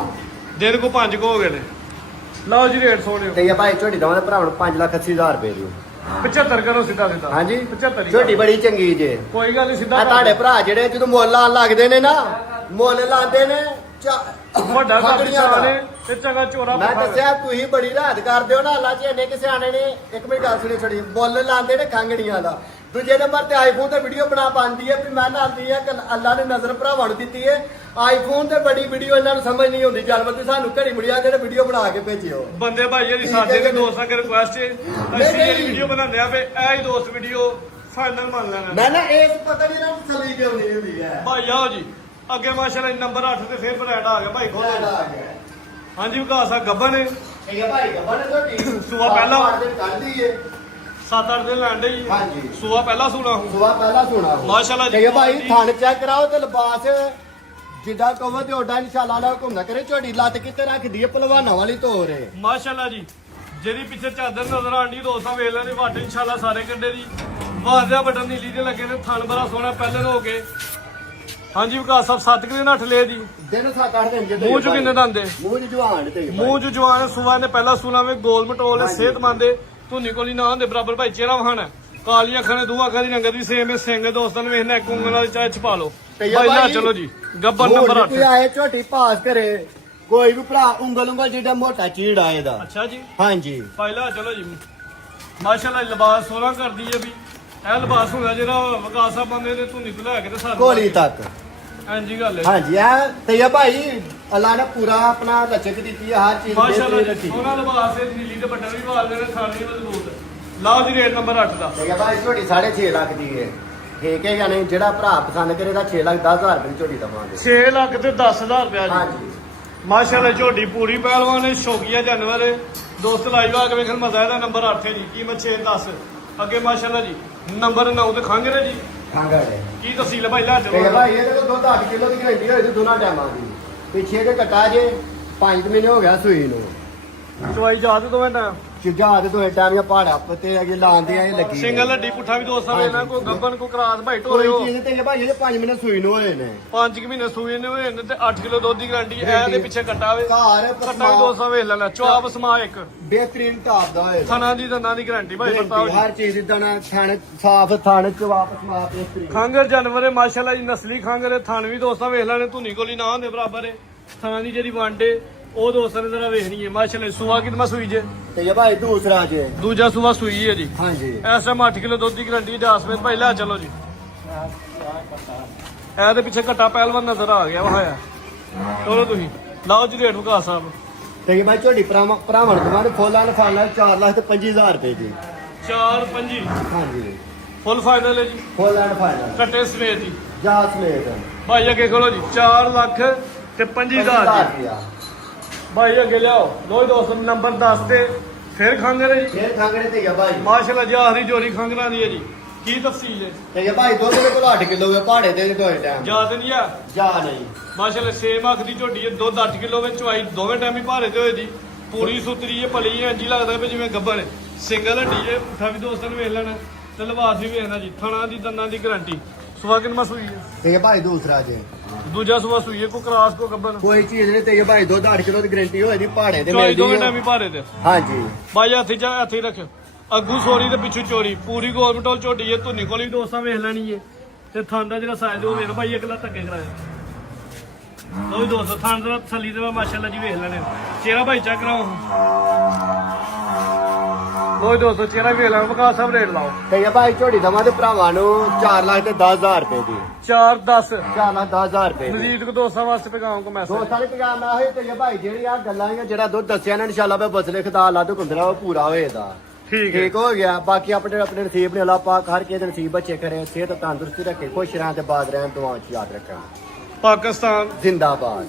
ਦਿਨ ਕੋ 5 ਕੋ ਹੋ ਗਏ ਨੇ ਲਓ ਜੀ ਰੇਟ ਸੋਹਣੇ ਤੇ ਇਹ ਭਾਈ ਝੋਟੀ ਦਵਾਂ ਦੇ ਭਰਾਵਾਂ ਨੂੰ 5,80,000 ਰੁਪਏ ਦੀ 75 ਕਰੋ ਸਿੱਧਾ ਸਿੱਧਾ ਹਾਂਜੀ 75 ਹੀ ਝੋਟੀ ਬੜੀ ਚੰਗੀ ਜੇ ਕੋਈ ਗੱਲ ਨਹੀਂ ਸਿੱਧਾ ਆ ਤੁਹਾਡੇ ਭਰਾ ਜਿਹੜੇ ਜਦੋਂ ਮੁੱਲ ਲਾਣ ਲੱਗਦੇ ਨੇ ਨਾ ਮੁੱਲ ਲਾਉਂਦੇ ਨੇ ਵੱਡਾ ਖਾਕੜੀਆਂ ਕਾਪੀ ਦਾ। ਨੇ ਤੇ ਚੰਗਾ ਚੋਰਾ ਮੈਂ ਪੁੱਠਾ ਦੱਸਿਆ ਤੁਸੀਂ ਬੜੀ ਰਾਤ ਕਰਦੇ ਹੋ ਨਾ ਅੱਲਾ ਚ ਇੰਨੇ ਕਿ ਸਿਆਣੇ ਨੇ ਇੱਕ ਮਿੰਟ ਗੱਲ ਸੁਣੀ ਛੜੀ ਮੁੱਲ ਲਾਉਂਦੇ ਨੇ ਖੰਗੜੀਆਂ ਦਾ ਦੂਜੇ ਨੰਬਰ ਤੇ ਆਈਫੋਨ ਤੇ ਵੀਡੀਓ ਬਣਾ ਪਾਉਂਦੀ ਹੈ ਵੀ ਮੈਂ ਲਾਉਂਦੀ ਹੈ ਕਿ ਅੱਲਾ ਨੇ ਨਜ਼ਰ ਭਰਾਵਾਂ ਨੂੰ ਦਿੱਤੀ ਹੈ ਆਈਫੋਨ ਤੇ ਬੜੀ ਵੀਡੀਓ ਇਹਨਾਂ ਨੂੰ ਸਮਝ ਨਹੀਂ ਆਉਂਦੀ ਜਾਨਵਰ ਤੇ ਸਾਨੂੰ ਘੜੀ ਮੁੜੀਆਂ ਜਿਹੜੇ ਵੀਡੀਓ ਬਣਾ ਕੇ ਭੇਜਿਓ ਬੰਦੇ ਭਾਈ ਜਿਹੜੀ ਠੀਕ ਸਾਡੇ ਹੈ ਦੇ ਜੀ। ਦੋਸਤਾਂ ਕੇ ਰਿਕੁਐਸਟ ਹੈ ਨਹੀਂ, ਅਸੀਂ ਜਿਹੜੀ ਨਹੀਂ। ਵੀਡੀਓ ਬਣਾਉਂਦੇ ਆ ਵੇ ਇਹ ਹੀ ਦੋਸਤ ਵੀਡੀਓ ਫਾਈਨਲ ਮੰਨ ਲੈਣਾ ਮੈਂ ਨਾ ਇਸ ਪਤਾ ਨਹੀਂ ਨਾ ਸਲੀ ਕਿਉਂ ਨਹੀਂ ਹੁੰਦੀ ਹੈ ਭਾਈ ਆਓ ਜੀ ਅੱਗੇ ਮਾਸ਼ਾਅੱਲਾ ਨੰਬਰ 8 ਤੇ ਫਿਰ ਬ੍ਰਾਂਡ ਆ ਗਿਆ ਭਾਈ ਬੜਾ ਖੋਲੋ ਆ ਗਿਆ ਹਾਂਜੀ ਵਿਕਾਸ ਆ ਗੱਬਨ ਨੇ ਠੀਕ ਹੈ ਭਾਈ ਗੱਬਾ ਨੇ ਤੁਹਾਡੀ ਸੂਆ ਪਹਿਲਾਂ ਕੱਢਦੀ ਏ 7-8 ਦਿਨ ਲੈਂਦੇ ਜੀ ਹਾਂਜੀ। ਸੂਆ ਪਹਿਲਾਂ ਸੂਣਾ ਹੁਣ ਸੁਆ ਪਹਿਲਾਂ ਸੁਣਾ ਮਾਸ਼ਾਅੱਲਾ ਜੀ। ਠੀਕ ਹੈ ਭਾਈ ਥਣ ਚੈੱਕ ਕਰਾਓ ਤੇ ਲਿਬਾਸ ਜਿੱਦਾਂ ਕਹੋ ਤੇ ਓਡਾ ਇਨਸ਼ਾਅੱਲਾ ਨਾਲ ਘੁੰਮਦਾ ਕਰੇ ਝੋਟੀ ਲੱਤ ਕਿਤੇ ਰੱਖਦੀ ਹੈ ਪਹਿਲਵਾਨਾਂ ਵਾਲੀ ਤੋਰ ਏ ਮਾਸ਼ਾਅੱਲਾ ਜੀ ਜਿਹੜੀ ਪਿੱਛੇ ਚਾਦਰ ਨਜ਼ਰ ਆਂਦੀ ਦੋਸਤਾਂ ਵੇਖ ਲੈਣੇ ਵਾਟ ਇਨਸ਼ਾਅੱਲਾ ਸਾਰੇ ਕੰਡੇ ਦੀ ਵਾਜ਼ਿਆ ਬਟਨ ਨੀਲੀ ਦੇ ਲੱਗੇ ਨੇ ਥਣ ਬੜਾ ਸੋਹਣਾ ਪਹਿਲੇ ਨੂੰ ਹੋ ਕੇ ਹਾਂਜੀ ਵਿਕਾਸ ਸਾਹਿਬ 7 ਦਿਨ 8 ਲੈ ਦੀ ਦਿਨ 7-8 ਦਿਨ ਜਿੱਦੇ ਮੂੰਹ ਚ ਕਿੰਨੇ ਦੰਦੇ ਮੂੰਹ ਚ ਜਵਾਨ ਤੇ ਮੂੰਹ ਚ ਜਵਾਨ ਸੁਆ ਨੇ ਪਹਿਲਾ ਸੁਣਾ ਵੇ ਗੋਲ ਮਟੋਲ ਨੇ ਸਿਹਤਮੰਦ ਧੁੰਨੀ ਕੋਲੀ ਨਾ ਹੁੰਦੇ ਬਰਾਬਰ ਭਾਈ ਚਿਹਰਾ ਵਹਾਣਾ ਕਾਲੀਆਂ ਅੱਖਾਂ ਨੇ ਦੋਹਾਂ ਅੱਖਾਂ ਦੀ ਰੰਗਤ ਵੀ ਸੇਮ ਹੈ ਸਿੰਘ ਦੋਸਤਾਂ ਨੂੰ ਵੇਖਣਾ ਇੱਕ ਉਂਗਲ ਨਾਲ ਚਾਹ ਛਪਾ ਲਓ ਤੇ ਭਾਈ ਨਾ ਭਾਈ, ਚਲੋ ਜੀ ਗੱਬਰ ਨੰਬਰ 8 ਕੋਈ ਆਏ ਝੋਟੀ ਪਾਸ ਕਰੇ ਕੋਈ ਵੀ ਭਰਾ ਉਂਗਲ ਜਿਹੜਾ ਮੋਟਾ ਚੀੜ ਆਏ ਦਾ ਅੱਛਾ ਜੀ ਹਾਂਜੀ ਪਹਿਲਾ ਚਲੋ ਜੀ ਮਾਸ਼ਾਅੱਲਾ ਲਿਬਾਸ ਸੋਹਣਾ ਕਰਦੀ ਹੈ ਵੀ ਇਹ ਲਿਬਾਸ ਹੁੰਦਾ ਜਿਹੜਾ ਵਿਕਾਸ ਸਾਹਿਬ ਬੰਦੇ ਨੇ ਧੁੰਨੀ ਤੋਂ ਲੈ ਕੇ ਤੇ ਸਾਨੂੰ ਕੋਲੀ ਤੱਕ ਹਾਂਜੀ ਗੱਲ ਹੈ ਹਾਂਜੀ ਇਹ ਤੇ ਇਹ ਭਾਈ ਅੱਲਾ ਨੇ ਪੂਰਾ ਆਪਣਾ ਲਚਕ ਦਿੱਤੀ ਹੈ ਹਰ ਚੀਜ਼ ਮਾਸ਼ਾਅੱਲਾ ਬੇਹਤਰੀਨ ਜੀ ਰੱਖੀ ਸੋਹਣਾ ਲਿਬਾਸ ਹੈ ਨੀਲੀ ਦੇ ਬੱਟਨ ਵੀ ਵਾਲਦੇ ਨੇ ਖਾਣੀ ਮਜ਼ਬੂਤ ਲਾਓ ਜੀ ਰੇਟ ਨੰਬਰ 8 ਦਾ ਠੀਕ ਹੈ ਭਾਈ ਝੋਟੀ 6.5 ਲੱਖ ਦੀ ਹੈ ਠੀਕ ਹੈ ਜਾਂ ਨਹੀਂ ਜਿਹੜਾ ਭਰਾ ਪਸੰਦ ਕਰੇ ਤਾਂ 6 ਲੱਖ 10,000 ਰੁਪਏ ਦੀ ਝੋਟੀ ਦਵਾਂਗੇ 6 ਲੱਖ ਤੇ 10,000 ਰੁਪਇਆ ਜੀ ਹਾਂਜੀ ਮਾਸ਼ਾਅੱਲਾ ਝੋਟੀ ਪੂਰੀ ਪਹਿਲਵਾਨ ਹੈ ਸ਼ੌਕੀਆ ਜਾਨਵਰ ਹੈ ਦੋਸਤ ਲਾਈਵ ਆ ਕੇ ਵੇਖਣ ਮਜ਼ਾ ਇਹਦਾ ਨੰਬਰ 8 ਹੈ ਜੀ ਕੀਮਤ 6 10 ਅੱਗੇ ਮਾਸ਼ਾਅੱਲਾ ਜੀ ਨੰਬਰ 9 ਤੇ ਖੰਗਰੇ ਜੀ ਖਾਂਗਾ ਹੈ ਕੀ ਤਫਸੀਲ ਭਾਈ ਲੈ ਤੇ ਚਲੋ ਭਾਈ ਇਹਦੇ ਕੋਲ ਦੁੱਧ 8 ਕਿਲੋ ਦੀ ਗਰੰਟੀ ਹੋਈ ਸੀ ਦੋਨਾਂ ਟਾਈਮਾਂ ਦੀ ਪਿੱਛੇ ਦੇ ਕਟਾ ਜੇ 5 ਮਹੀਨੇ ਹੋ ਗਿਆ ਸੂਈ ਨੂੰ ਚਵਾਈ ਜਾ ਤੇ ਦੋਵੇਂ ਟਾਈਮ ਚੁਜਾ ਦੇ ਦੋਏ ਟਾਈਮ ਪਹਾੜਾ ਪੱਤੇ ਅਗੇ ਲਾਉਂਦੇ ਆ ਇਹ ਲੱਗੀ ਸਿੰਗਲ ਹੱਡੀ ਪੁੱਠਾ ਵੀ ਦੋਸਤਾਂ ਵੇਖਣਾ ਕੋਈ ਗੱਬਨ ਕੋਈ ਕਰਾਸ ਭਾਈ ਕੋਈ ਢੋਲਿਓ ਚੀਜ਼ ਤੇ ਭਾਈ ਇਹਦੇ 5 ਮਹੀਨੇ ਸੂਈ ਨੂੰ ਹੋਏ ਨੇ 5 ਮਹੀਨੇ ਸੂਏ ਨੇ ਹੋਏ ਨੇ ਤੇ 8 ਕਿਲੋ ਦੁੱਧ ਦੀ ਗਾਰੰਟੀ ਐ ਦੇ ਪਿੱਛੇ ਕੱਟਾ ਵੇ ਘਰ ਕੱਟਾ ਵੀ ਦੋਸਤਾਂ ਵੇਖ ਲੈਣਾ ਚੁਆਪ ਸਮਾ ਇੱਕ ਬਿਹਤਰੀਨ ਟਾਪ ਦਾ ਹੋਏ ਥਣਾ ਦੀ ਦੰਦਾਂ ਦੀ ਗਾਰੰਟੀ ਭਾਈ ਬਤਾਓ ਜੀ ਹਰ ਚੀਜ਼ ਦੀ ਦਣਾ ਥਣ ਸਾਫ ਥਣ ਚ ਵਾਪਸ ਮਾਪ ਬਿਹਤਰੀਨ ਖੰਗਰ ਜਾਨਵਰ ਹੈ ਮਾਸ਼ਾਅੱਲਾ ਜੀ ਨਸਲੀ ਖੰਗਰ ਹੈ ਥਣ ਵੀ ਦੋਸਤਾਂ ਵੇਖ ਲੈਣੇ ਧੁਨੀ ਕੋਲੀ ਨਾ ਹੁੰਦੇ ਬਰਾਬਰ ਹੈ ਥਣਾ ਦੀ ਜਿਹੜੀ ਵਾਂਡੇ ਉਹ ਦੋਸਤਾਂ ਨੇ ਜ਼ਰਾ ਵੇਖਣੀ ਹੈ ਮਾਸ਼ਾਅੱਲਾ ਸੂਆ ਕਿਤਨਾ ਸੂਈ ਜੇ ਤੇ ਇਹ ਭਾਈ ਦੂਸਰਾ ਜੇ ਦੂਜਾ ਸੂਆ ਸੂਈ ਹੈ ਜੀ ਹਾਂਜੀ ਇਸ ਟਾਈਮ 8 ਕਿਲੋ ਦੁੱਧ ਦੀ ਗਾਰੰਟੀ ਜਾਸਮੀਨ ਭਾਈ ਲੈ ਚਲੋ ਜੀ ਇਹਦੇ ਪਿੱਛੇ ਘੱਟਾ ਪਹਿਲਵਾਨ ਨਜ਼ਰ ਆ ਗਿਆ ਵਾਇਆ ਚਲੋ ਤੁਸੀਂ ਲਾਓ ਜੀ ਰੇਟ ਵਿਕਾਸ ਸਾਹਿਬ ਤੇ ਇਹ ਭਾਈ ਝੋਡੀ ਭਰਾਵਾਂ ਨੂੰ ਫੁੱਲਾਂ ਨੂੰ ਫਾਲਾ 4 ਲੱਖ ਤੇ 25000 ਰੁਪਏ ਦੀ 4-5 ਹਾਂਜੀ ਫੁੱਲ ਫਾਈਨਲ ਹੈ ਜੀ ਫੁੱਲਾਂ ਨੂੰ ਫਾਲਾ ਕੱਟੇ ਸਮੇਤ ਜੀ ਜਾ ਸਮੇਤ ਭਾਈ ਅੱਗੇ ਖੋਲੋ ਜੀ 4 ਲੱਖ ਤੇ 25000 ਜੀ ਭਾਈ ਅੱਗੇ ਲਿਆਓ ਲੋ ਦੋਸਤ ਨੰਬਰ 10 ਤੇ ਫਿਰ ਖੰਗਰ ਹੈ ਜੀ ਫੇਰ ਖਾਂਗੜੇ ਤੇ ਗਿਆ ਭਾਈ ਮਾਸ਼ਾਅੱਲਾ ਜੀ ਆਖਰੀ ਜੋੜੀ ਖੰਗਰਾਂ ਦੀ ਹੈ ਜੀ ਕੀ ਤਫਸੀਲ ਹੈ ਤੇ ਇਹ ਭਾਈ ਦੁੱਧ ਦੇ ਕੋਲ 8 ਕਿਲੋ ਹੈ ਪਹਾੜੇ ਦੇ ਦੋਏ ਟਾਈਮ ਯਾਦ ਨਹੀਂ ਆ ਜਾ ਨਹੀਂ ਮਾਸ਼ਾਅੱਲਾ 6 ਅੱਖ ਦੀ ਝੋਟੀ ਹੈ ਦੁੱਧ 8 ਕਿਲੋ ਵਿੱਚ ਚਵਾਈ ਦੋਵੇਂ ਟਾਈਮ ਹੀ ਭਾਰੇ ਤੇ ਹੋਏ ਦੀ ਪੂਰੀ ਸੁਤਰੀ ਹੈ ਭਲੀ ਹੈ ਇੰਜੀ ਲੱਗਦਾ ਵੀ ਜਿਵੇਂ ਗੱਬਣ ਸਿੰਗਲ ਹੱਡੀ ਹੈ ਪੁੱਠਾ ਵੀ ਦੋਸਤਾਂ ਨੂੰ ਵੇਖ ਲੈਣਾ ਤੇ ਲਿਬਾਸ ਵੀ ਵੇਖਣਾ ਜੀ ਥਣਾ ਦੀ ਦੰਦਾਂ ਦੀ ਗਾਰੰਟੀ ਸੁਆ ਕਿੰਨਾ ਸੂਈ ਹੈ ਤੇ ਇਹ ਭਾਈ ਦੂਸਰਾ ਜੇ ਦੂਜਾ ਸੁਆ ਸੂਈ ਹੈ ਕੋ ਕਰਾਸ ਕੋ ਗੱਬਣ ਕੋਈ ਚੀਜ਼ ਨਹੀਂ ਤੇ ਇਹ ਭਾਈ ਦੁੱਧ 8 ਕਿਲੋ ਦੀ ਗਰੰਟੀ ਹੋਏ ਦੀ ਪਹਾੜੇ ਦੇ ਚਵਾਈ ਦੋਵੇਂ ਮਿਲਦੀ ਟਾਈਮ ਹੀ ਭਾਰੇ ਤੇ ਹਾਂਜੀ ਬਾਈ ਹੱਥੀ ਰੱਖਿਓ ਅੱਗੂ ਸੋਰੀ ਤੇ ਪਿੱਛੂ ਚੋਰੀ ਪੂਰੀ ਗੋਰਮਟੋਲ ਝੋਟੀ ਹੈ ਧੁਨੀ ਕੋਲ ਵੀ ਦੋਸਤਾਂ ਵੇਖ ਲੈਣੀ ਹੈ ਤੇ ਥਣ ਦਾ ਜਿਹੜਾ ਸਾਈਜ਼ ਉਹ ਵੇਖ ਭਾਈ ਇਕਲਾ ਧੱਕੇ ਕਰਾਇਆ ਲੋ ਵੀ ਦੋਸਤੋ ਥਣ ਦਾ ਥੱਲੀ ਤੇ ਮਾਸ਼ਾਅੱਲਾ ਜੀ ਵੇਖ ਲੈਣੇ ਚਿਹਰਾ ਭਾਈ ਚੈੱਕ ਕਰਾਓ ਲੋ ਵੀ ਦੋਸਤੋ ਚਿਹਰਾ ਵੇਖ ਲੈਣਾ ਵਿਕਾਸ ਸਾਹਿਬ ਰੇਟ ਲਾਓ ਤੇ ਇਹ ਭਾਈ ਝੋੜੀ ਦਵਾਂ ਤੇ ਭਰਾਵਾਂ ਨੂੰ 4 ਲੱਖ ਤੇ 10000 ਰੁਪਏ ਦੀ 4-10 4 ਲੱਖ 10000 ਰੁਪਏ ਦੀ ਮਜ਼ੀਦ ਕੋ ਦੋਸਤਾਂ ਵਾਸਤੇ ਪੈਗਾਮ ਕੋ ਮੈਸੇਜ ਦੋਸਤਾਂ ਨੇ ਪੈਗਾਮ ਨਾ ਹੋਏ ਤੇ ਇਹ ਭਾਈ ਜਿਹੜੀ ਆ ਗੱਲਾਂ ਆ ਜਿਹੜਾ ਦੁੱਧ ਦੱਸਿਆ ਨਾ ਇਨਸ਼ਾਅੱਲਾ ਬੇ ਬਸਲੇ ਖੁਦਾ ਅੱਲਾ ਤੋਂ ਕੁੰਦਰਾ ਉਹ ਪੂਰਾ ਹੋਏਗਾ ਠੀਕ ਹੈ ਠੀਕ ਹੋ ਗਿਆ ਬਾਕੀ ਆਪਣੇ ਨਸੀਬ ਨੇ ਅੱਲਾਹ ਪਾਕ ਹਰ ਕਿਸੇ ਦੇ ਨਸੀਬ ਬੱਚੇ ਕਰੇ ਸਿਹਤ ਤੰਦਰੁਸਤੀ ਰੱਖੇ ਖੁਸ਼ ਰਹਿਣ ਤੇ ਬਾਦ ਰਹਿਣ ਦੁਆਵਾਂ ਚ ਯਾਦ ਰੱਖਣ ਪਾਕਿਸਤਾਨ ਜ਼ਿੰਦਾਬਾਦ